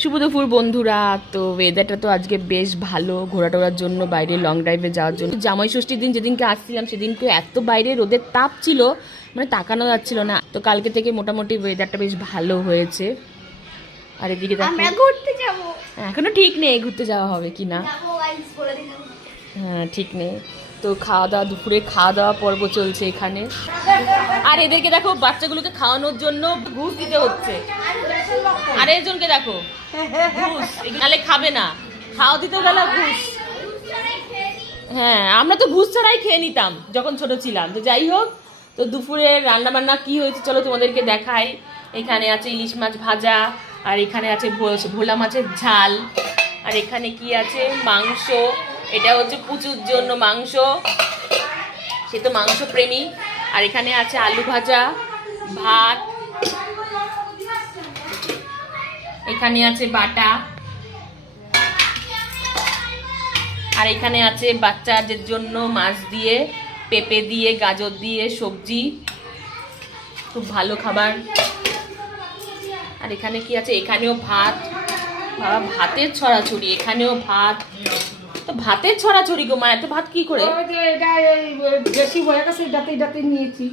শুভ দুপুর বন্ধুরা। তো ওয়েদারটা তো আজকে বেশ ভালো ঘোরা টোরার জন্য, বাইরে লং ড্রাইভে যাওয়ার জন্য। জামাই ষষ্ঠীর দিন যেদিনকে আসছিলাম সেদিনকে এত বাইরে রোদের তাপ ছিল, মানে তাকানো যাচ্ছিল না। তো কালকে থেকে মোটামুটি ওয়েদারটা বেশ ভালো হয়েছে। আর এদিকে আমরা ঘুরতে যাব। এখনো ঠিক নেই ঘুরতে যাওয়া হবে কি না, হ্যাঁ ঠিক নেই। তো খাওয়া দাওয়া, দুপুরে খাওয়া দাওয়া পর্ব চলছে এখানে। আর এদেরকে দেখো, বাচ্চাগুলোকে খাওয়ানোর জন্য ঘুষ দিতে হচ্ছে। আর একজনকে দেখো ঘুষ, নাহলে খাবে না, খাওয়া দিতে গেলে ঘুষ। হ্যাঁ, আমরা তো ঘুষ ছাড়াই খেয়ে নিতাম যখন ছোট ছিলাম। তো যাই হোক, তো দুপুরে রান্না বান্না কি হয়েছে চলো তোমাদেরকে দেখাই। এখানে আছে ইলিশ মাছ ভাজা, আর এখানে আছে ভোলা মাছের ঝাল, আর এখানে কি আছে মাংস। এটা হচ্ছে পুচুর জন্য মাংস, সে তো মাংস প্রেমী। আর এখানে আছে আলু ভাজা, ভাত, এখানে আছে বাটা, আর এখানে আছে বাচ্চাদের জন্য মাছ দিয়ে, পেঁপে দিয়ে, গাজর দিয়ে সবজি, খুব ভালো খাবার। আর এখানে কি আছে, এখানেও ভাত। বাবা, ভাতের ছড়াছড়ি, এখানেও ভাত। তো ভাতের ছড়াছড়ি গো মা, এত ভাত কি করে? বেশি হয়ে গেছে, এটাতে নিয়েছি।